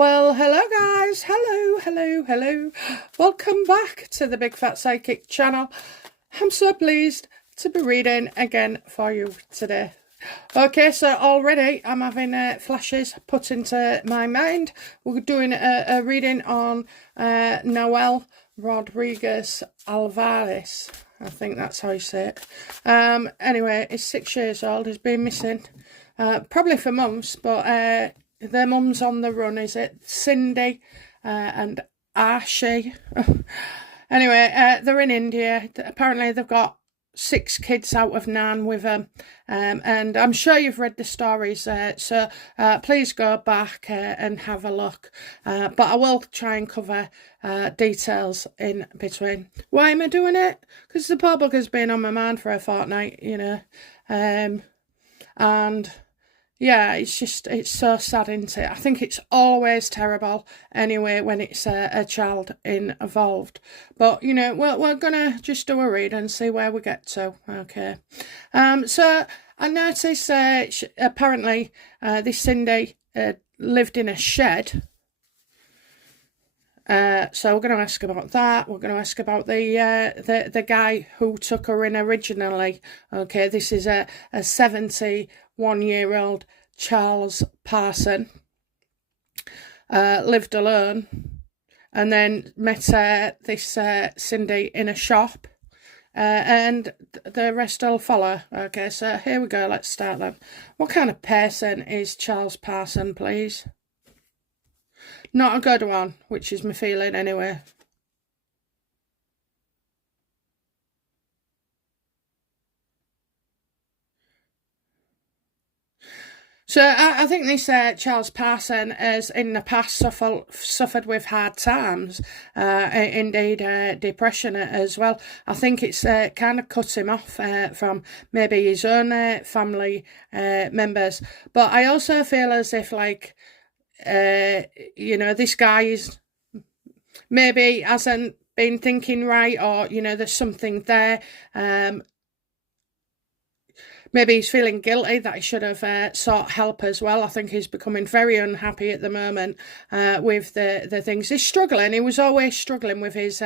Well, hello guys, hello. Welcome back to the Big Fat Psychic channel. I'm so pleased to be reading again for you today. Okay, so already I'm having flashes put into my mind. We're doing a reading on Noel Rodriguez Alvarez. I think that's how you say it. Anyway, he's 6 years old. He's been missing probably for months, but their mum's on the run, is it? Cindy and Archie. Anyway, they're in India. Apparently they've got 6 kids out of 9 with them. And I'm sure you've read the stories, so please go back and have a look. But I will try and cover details in between. Why am I doing it? Because the poor book has been on my mind for a fortnight, you know. And yeah, it's so sad, isn't it? I think it's always terrible anyway when it's a child involved. But, you know, we're going to just do a read and see where we get to. Okay. So I noticed apparently this Cindy lived in a shed. So we're going to ask about that. We're going to ask about the guy who took her in originally. Okay, this is a 71-year-old Charles Parson. Lived alone, and then met this Cindy in a shop. And the rest will follow. Okay, so here we go. Let's start then. What kind of person is Charles Parson, please? Not a good one, which is my feeling anyway. So I think this Charles Parson has in the past suffered with hard times, indeed depression as well. I think it's kind of cut him off from maybe his own family members. But I also feel as if, like, you know, this guy is maybe hasn't been thinking right, or, you know, there's something there. Maybe he's feeling guilty that he should have sought help as well. I think he's becoming very unhappy at the moment with the things. He's struggling. He was always struggling with his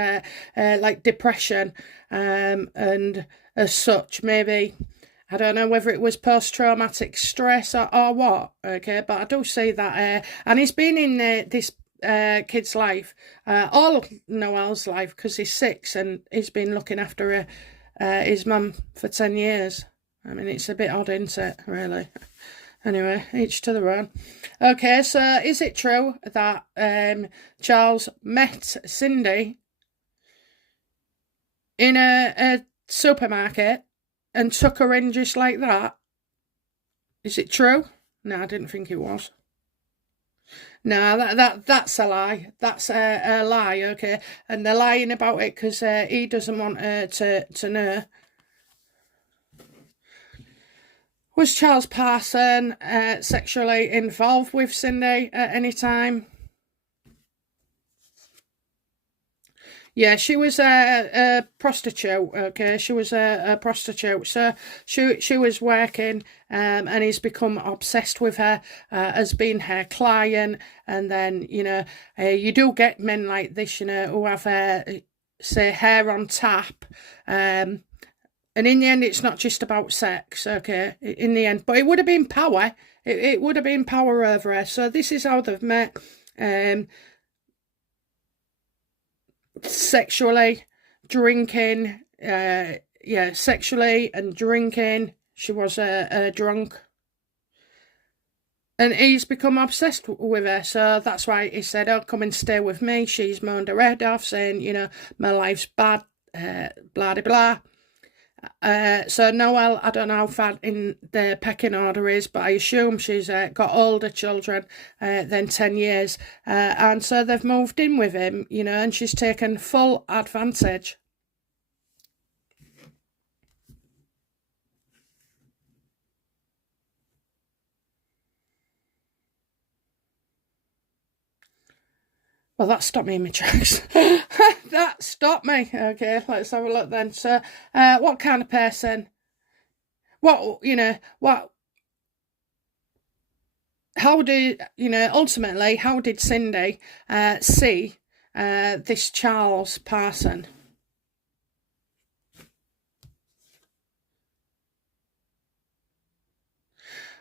like depression and as such. Maybe, I don't know whether it was post-traumatic stress or what. Okay, but I do see that. And he's been in this kid's life, all of Noel's life, because he's 6 and he's been looking after his mum for 10 years. I mean, it's a bit odd, isn't it, really? Anyway, each to their own. Okay, so is it true that Charles met Cindy in a supermarket and took her in just like that? Is it true? No, I didn't think it was. No, that's a lie. That's a lie, okay? And they're lying about it because he doesn't want her to know. Was Charles Parson sexually involved with Cindy at any time? Yeah, she was a prostitute, okay? She was a prostitute. So she was working and he's become obsessed with her as being her client. And then, you know, you do get men like this, you know, who have, say, hair on tap. And in the end, it's not just about sex, okay, in the end. But it would have been power. It would have been power over her. So this is how they've met. Sexually, drinking. Yeah, sexually and drinking. She was a drunk. And he's become obsessed with her. So that's why he said, oh, come and stay with me. She's moaned her head off, saying, you know, my life's bad, blah, blah, blah. So Noel, I don't know how far in the pecking order is, but I assume she's got older children than 10 years. And so they've moved in with him, you know, and she's taken full advantage. Well, that stopped me in my tracks. That stopped me. Okay, let's have a look then. So, what kind of person? What, you know, what how did, ultimately, how did Cindy see this Charles Parson?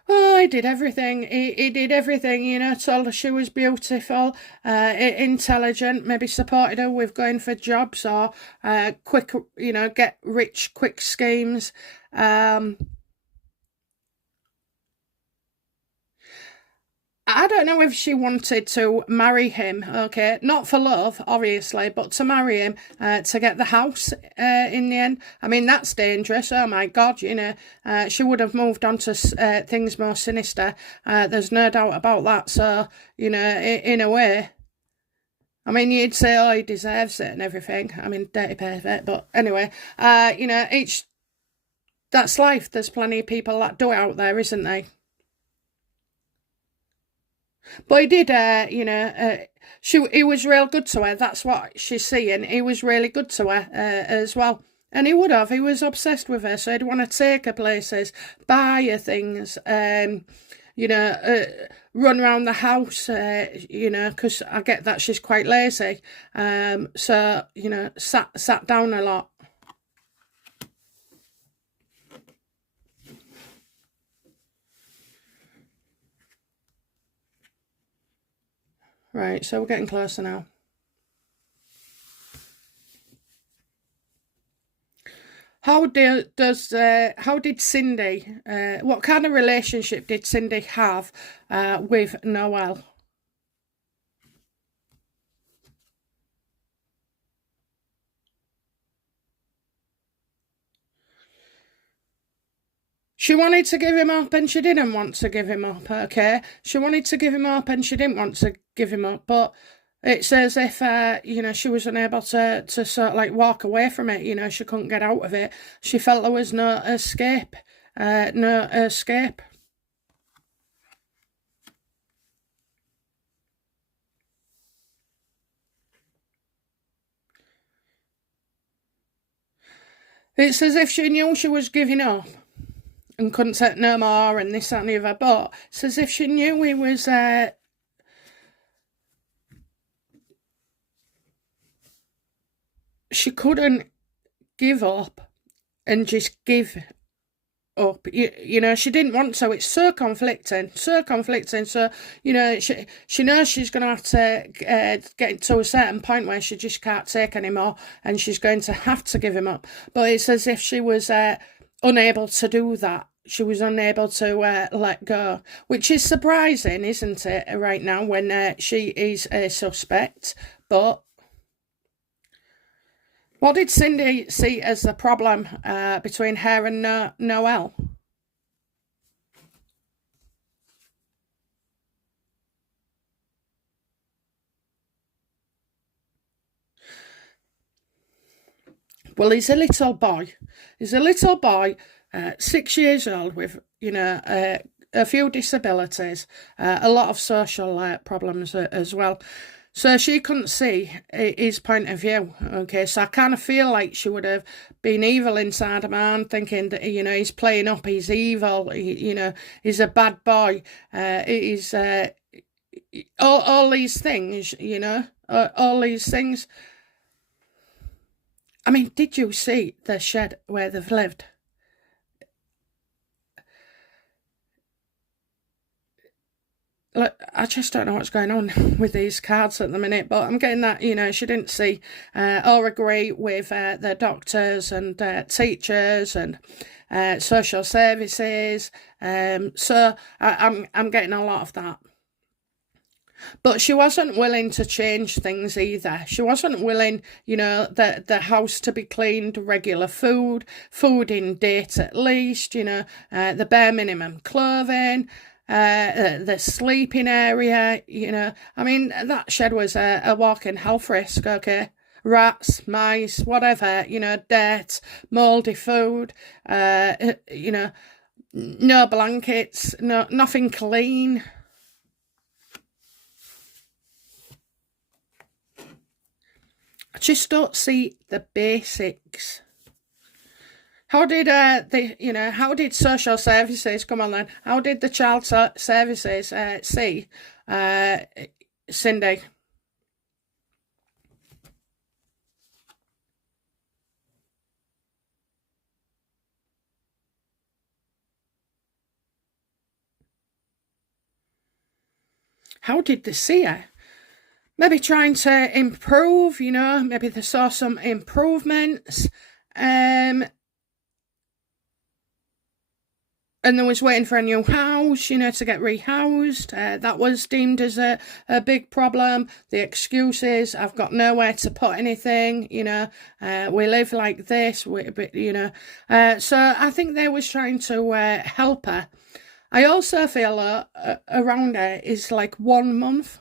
Oh, he did everything. He did everything, told her she was beautiful, intelligent, maybe supported her with going for jobs or quick, get rich quick schemes. I don't know if she wanted to marry him, okay, not for love, obviously, but to marry him to get the house in the end. I mean, that's dangerous. Oh my God, she would have moved on to things more sinister. There's no doubt about that. So, in a way, I mean, you'd say, oh, he deserves it and everything. I mean, dirty pervert, but anyway, that's life. There's plenty of people that do it out there, isn't there? But he did, he was real good to her. That's what she's seeing. He was really good to her as well. And he would have. He was obsessed with her, so he'd want to take her places, buy her things, run around the house, because I get that she's quite lazy. So, sat down a lot. Right, so we're getting closer now. How did Cindy? What kind of relationship did Cindy have with Noel? She wanted to give him up and she didn't want to give him up, okay? She wanted to give him up and she didn't want to give him up, but it's as if, she was unable to sort of like walk away from it, she couldn't get out of it. She felt there was no escape, no escape. It's as if she knew she was giving up and couldn't take no more and this, that and the other, but it's as if she knew he was, she couldn't give up and just give up. She didn't want to. It's so conflicting. So, she knows she's going to have to get to a certain point where she just can't take anymore and she's going to have to give him up. But it's as if she was unable to do that. She was unable to let go, which is surprising, isn't it, right now when she is a suspect. But what did Cindy see as the problem between her and Noel? Well, he's a little boy. He's a little boy, 6 years old, with a few disabilities, a lot of social problems as well. So she couldn't see his point of view. Okay, so I kind of feel like she would have been evil inside a man, thinking that he's playing up, he's evil, he's a bad boy. He's all these things, all these things. I mean, did you see the shed where they've lived? Look, I just don't know what's going on with these cards at the minute, but I'm getting that, she didn't see or agree with the doctors and teachers and social services. So I'm getting a lot of that. But she wasn't willing to change things either. She wasn't willing, the house to be cleaned, regular food in date at least, the bare minimum clothing, the sleeping area, I mean, that shed was a walking health risk, okay? Rats, mice, whatever, dirt, mouldy food, no blankets, nothing clean. I just don't see the basics. How did how did social services, come on then, how did the child services see Cindy? How did they see her? Maybe trying to improve, maybe they saw some improvements. And they was waiting for a new house, to get rehoused. That was deemed as a big problem. The excuses, I've got nowhere to put anything, we live like this, so I think they was trying to help her. I also feel around her is like 1 month.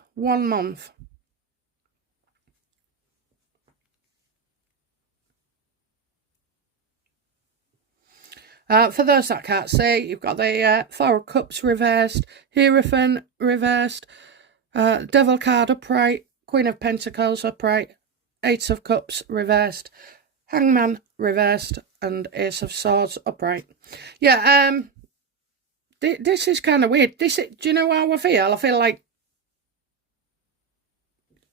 For those that can't see, you've got the Four of Cups reversed, Hierophant reversed, Devil card upright, Queen of Pentacles upright, Eight of Cups reversed, Hangman reversed, and Ace of Swords upright. Yeah, this is kind of weird. Do you know how I feel? I feel like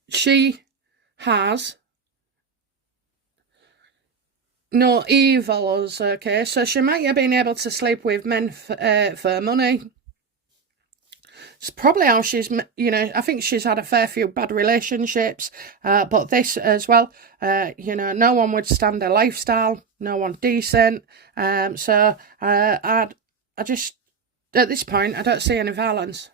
she has no evils, okay? So she might have been able to sleep with men for money. It's probably how she's, I think she's had a fair few bad relationships, but this as well, no one would stand her lifestyle, no one decent. So I just, at this point, I don't see any violence.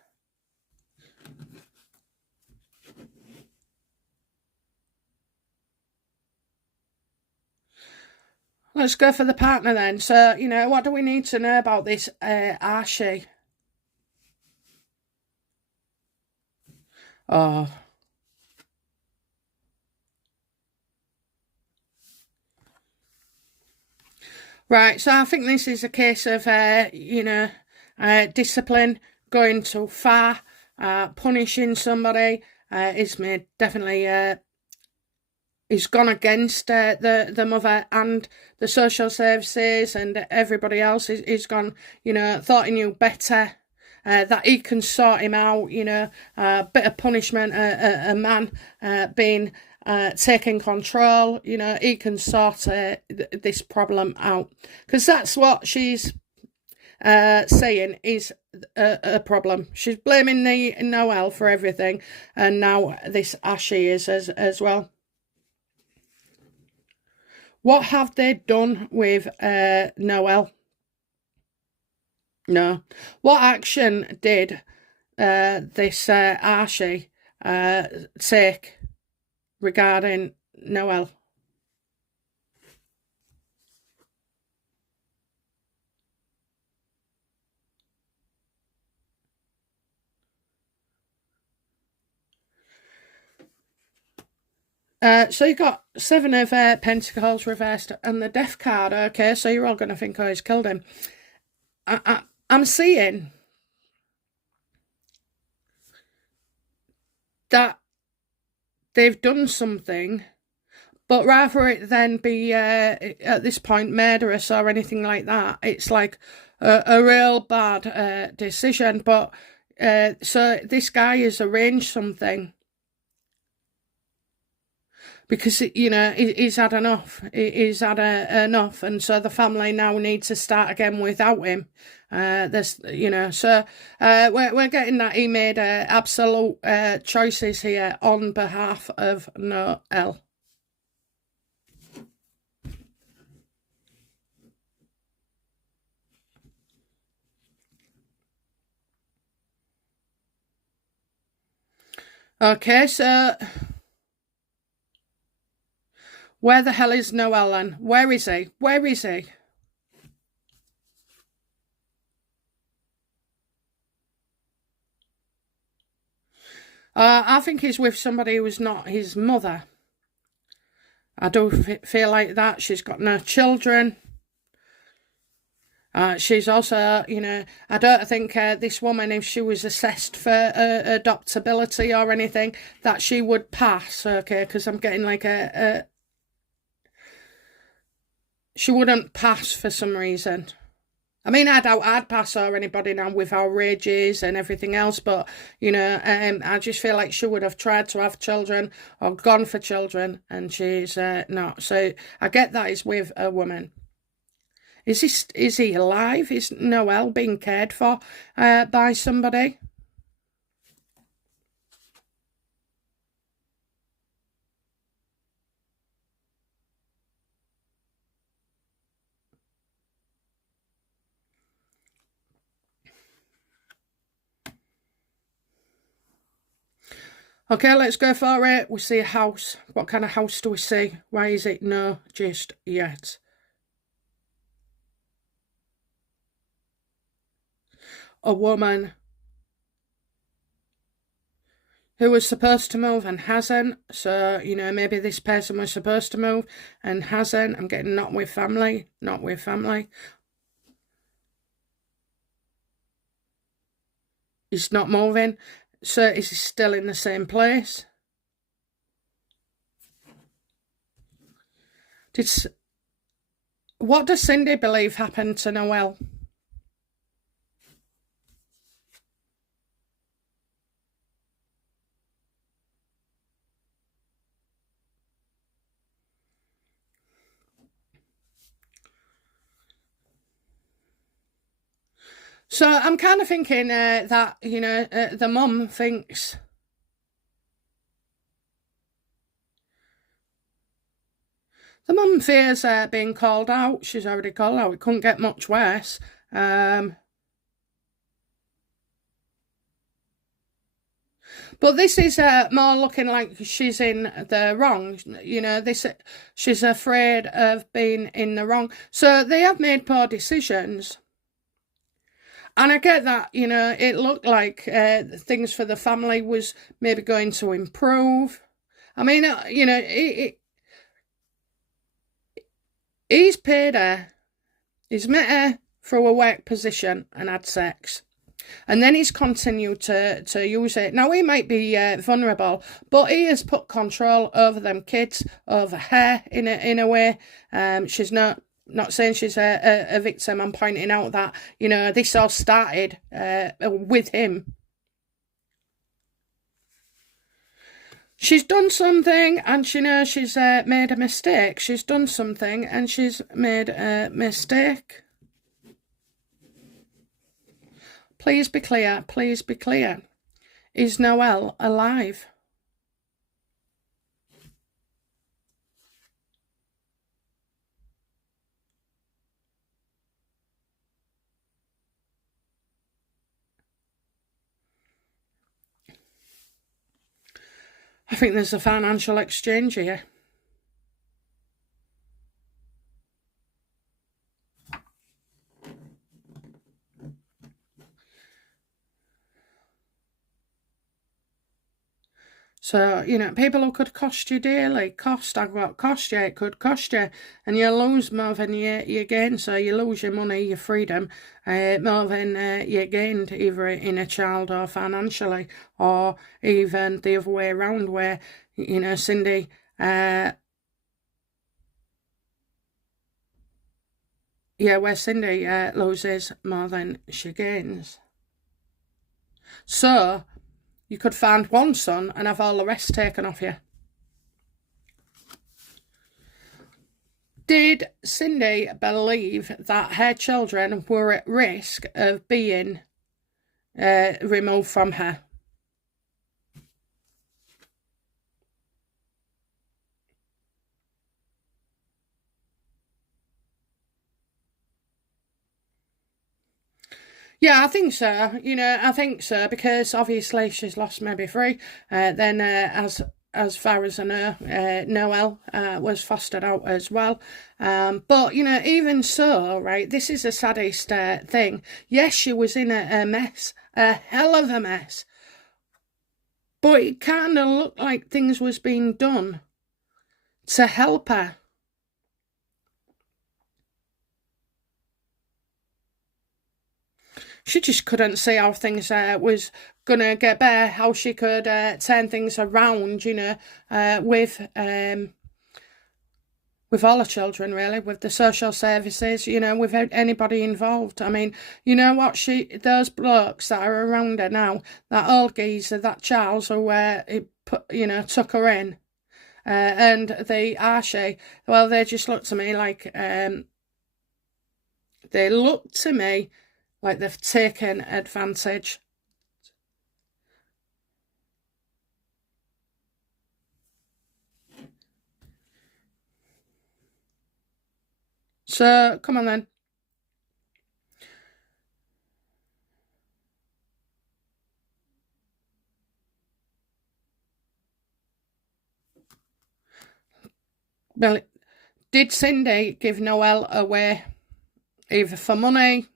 Let's go for the partner then. So, what do we need to know about this Archie? Oh. Right, so I think this is a case of, discipline, going too far, punishing somebody is made definitely... He's gone against the mother and the social services and everybody else. He's gone, thought he knew better, that he can sort him out, a bit of punishment, a man being taking control, he can sort this problem out. Because that's what she's saying is a problem. She's blaming the Noel for everything, and now this Ashley is as well. What have they done with Noel? No. What action did this Archie take regarding Noel? So you got Seven of Pentacles reversed and the Death card. Okay, so you're all going to think, oh, he's killed him. I'm seeing that they've done something, but rather it than be at this point murderous or anything like that, it's like a real bad decision. But so this guy has arranged something because he's had enough. He's had enough, and so the family now need to start again without him. So we're getting that he made absolute choices here on behalf of Noel. Okay, so where the hell is Noel then? Where is he? Where is he? I think he's with somebody who's not his mother. I do feel like that. She's got no children. She's also, I don't think this woman, if she was assessed for adoptability or anything, that she would pass, okay? Because I'm getting like she wouldn't pass for some reason. I mean, I doubt I'd pass or anybody now with our wages and everything else, but, you know, I just feel like she would have tried to have children or gone for children, and she's not. So I get that is with a woman. Is he alive? Is Noel being cared for by somebody? Okay, let's go for it. We see a house. What kind of house do we see? Why is it no just yet? A woman who was supposed to move and hasn't. So, you know, maybe this person was supposed to move and hasn't. I'm getting not with family, not with family. He's not moving. So is he still in the same place? What does Cindy believe happened to Noel? So I'm kind of thinking that, you know, the mum thinks the mum fears being called out. She's already called out. It couldn't get much worse. But this is more looking like she's in the wrong. You know, she's afraid of being in the wrong. So they have made poor decisions. And I get that, you know, it looked like things for the family was maybe going to improve. I mean, you know, he's paid her. He's met her through a work position and had sex. And then he's continued to use it. Now, he might be vulnerable, but he has put control over them kids, over her in a way. She's not saying she's a victim. I'm pointing out that, you know, this all started with him. She's done something, and she knows she's made a mistake. She's done something, and she's made a mistake. Please be clear. Please be clear. Is Noel alive? I think there's a financial exchange here. So, you know, people who could cost you dearly. I've got cost you, it could cost you. And you lose more than you gain. So you lose your money, your freedom, more than you gained, either in a child or financially, or even the other way around where, you know, Cindy... where Cindy loses more than she gains. So... you could find one son and have all the rest taken off you. Did Cindy believe that her children were at risk of being removed from her? Yeah, I think so. You know, I think so, because obviously she's lost maybe 3. Then, as far as I know, Noel was fostered out as well. But, you know, even so, right, this is the saddest thing. Yes, she was in a mess, a hell of a mess. But it kind of looked like things was being done to help her. She just couldn't see how things was going to get better, how she could turn things around, you know, with with all the children, really, with the social services, you know, without anybody involved. I mean, you know what, those blokes that are around her now, that old geezer, that Charles, who took her in, and the Archie, well, they just look to me like, they've taken advantage. So, come on then. Well, did Cindy give Noel away, either for money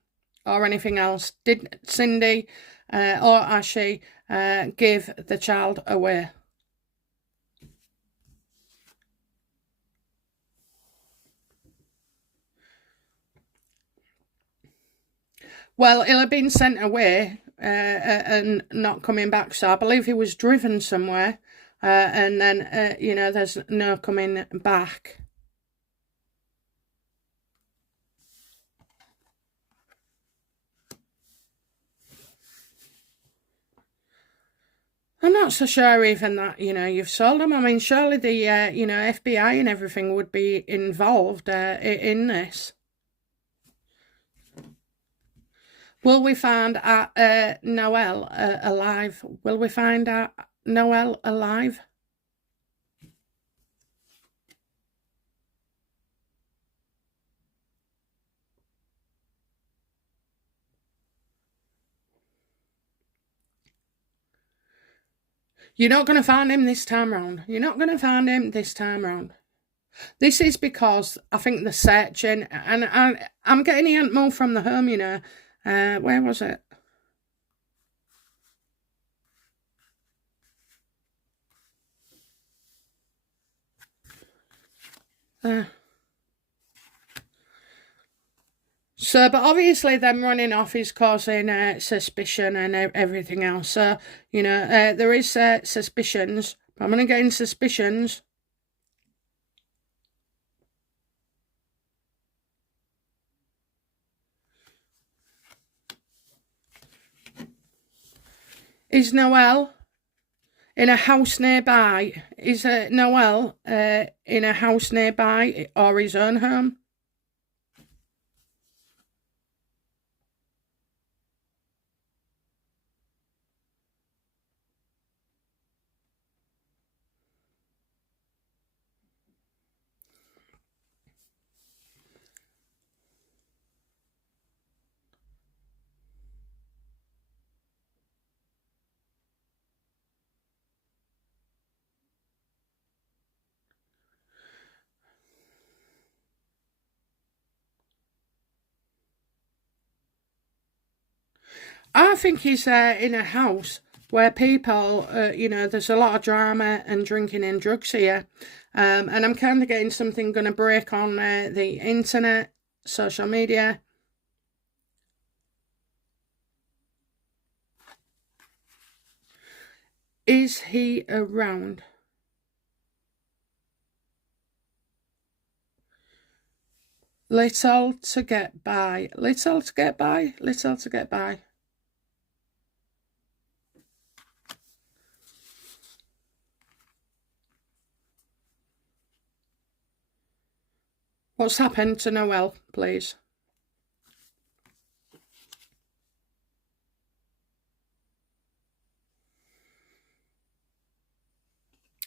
or anything else? Did Cindy or Ashley give the child away? Well, he'll have been sent away and not coming back. So I believe he was driven somewhere, and then, there's no coming back. I'm not so sure even that, you've sold them. I mean, surely the, FBI and everything would be involved in this. Will we find Noel alive? Will we find Noel alive? You're not going to find him this time round. You're not going to find him this time round. This is because I think the searching, and I'm getting the Aunt Mo from the home, where was it? So, but obviously them running off is causing suspicion and everything else. So, there is suspicions. I'm going to get in suspicions. Is Noel in a house nearby? Is Noel in a house nearby or his own home? I think he's in a house where people, there's a lot of drama and drinking and drugs here. And I'm kind of getting something going to break on the internet, social media. Is he around? Little to get by. Little to get by. Little to get by. What's happened to Noel, please?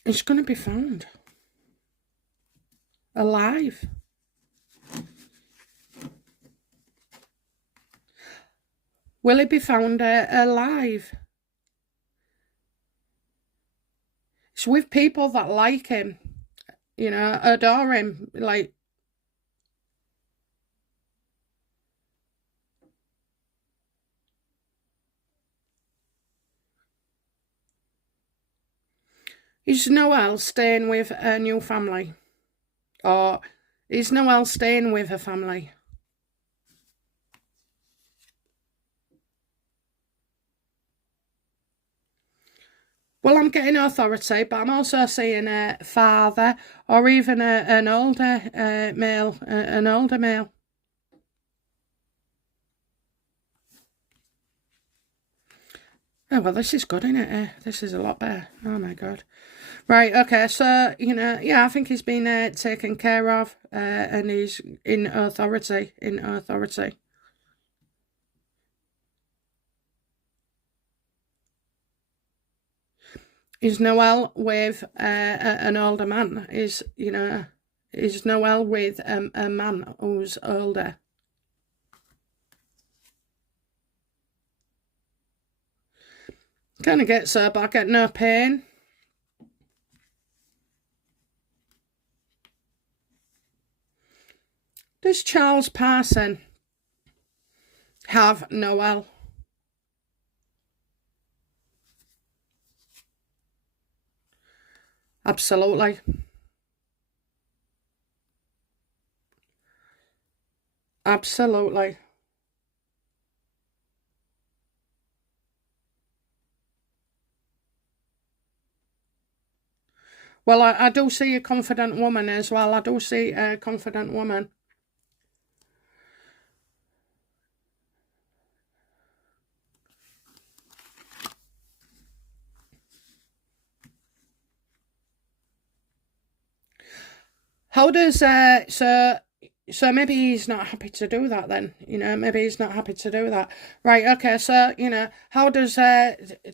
He's going to be found alive. Will he be found alive? It's with people that like him, adore him, like. Is Noel staying with a new family? Or is Noel staying with a family? Well, I'm getting authority, but I'm also seeing a father or even an older male, an older male. Oh, well, this is good, isn't it? This is a lot better. Oh, my God. Right, okay, so, yeah, I think he's been taken care of, and he's in authority, Is Noel with an older man? Is Noel with a man who's older? Kind of get so, but I get no pain. Does Charles Parson have Noel? Absolutely. Absolutely. Well, I do see a confident woman as well. I do see a confident woman. How does so maybe he's not happy to do that then, maybe he's not happy to do that. Right, okay, so, how does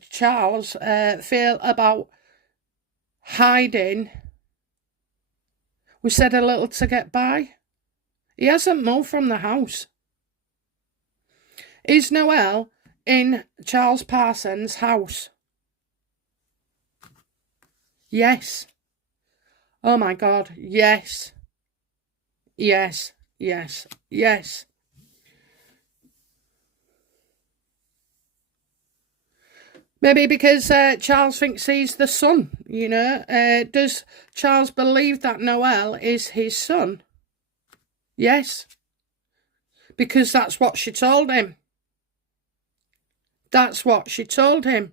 Charles feel about hiding? We said a little to get by. He hasn't moved from the house. Is Noel in Charles Parsons' house? Yes. Oh my God, yes. Yes, yes, yes. Maybe because Charles thinks he's the son, Does Charles believe that Noel is his son? Yes. Because that's what she told him. That's what she told him.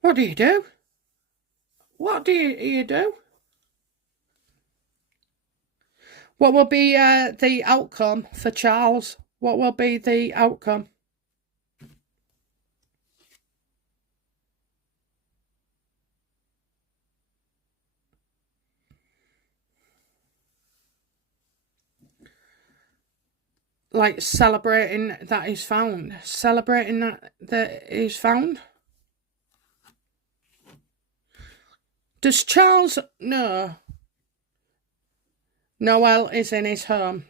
What do you do? What do you do? What will be the outcome for Charles? What will be the outcome? Like celebrating that he's found? Celebrating that he's found? Does Charles know Noel is in his home?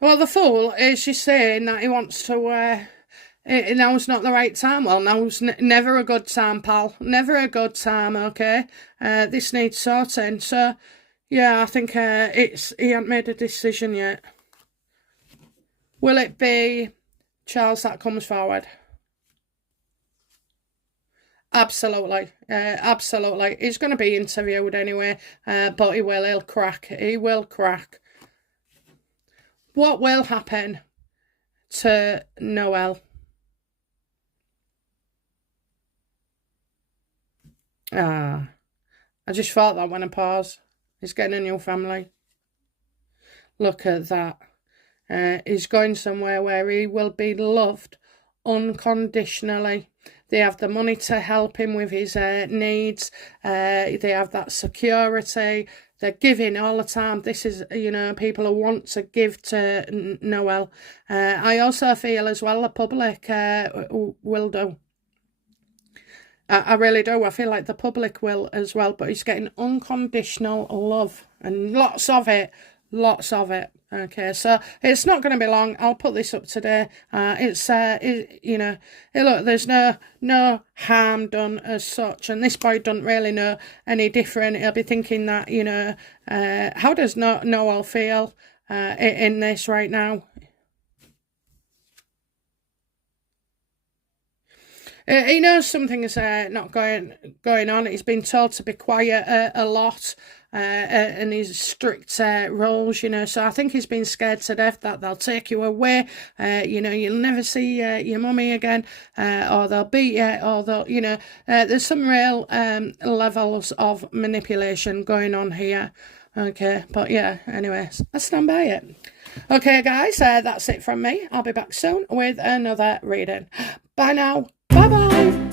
Well, the fool is she's saying that he wants to, now's not the right time. Well, now's never a good time, pal. Never a good time, okay? This needs sorting. So, yeah, I think he hasn't made a decision yet. Will it be Charles that comes forward? Absolutely, absolutely. He's going to be interviewed anyway, but he'll crack. He will crack. What will happen to Noel? I just thought that when I paused. He's getting a new family. Look at that. He's going somewhere where he will be loved unconditionally. They have the money to help him with his needs. They have that security. They're giving all the time. This is, people who want to give to Noel. I also feel as well the public will do. I really do. I feel like the public will as well. But he's getting unconditional love and lots of it. Lots of it. Okay, so it's not going to be long. I'll put this up today. Look, there's no harm done as such, and this boy doesn't really know any different. He'll be thinking that, how does Noel feel? in this right now. He knows something is not going on. He's been told to be quiet a lot, and his strict rules, you know. So I think he's been scared to death that they'll take you away. You know, you'll never see your mummy again, or they'll beat you, or they'll, you know, there's some real levels of manipulation going on here. Okay, but yeah, anyways, I stand by it. Okay, guys, that's it from me. I'll be back soon with another reading. Bye now. Bye-bye.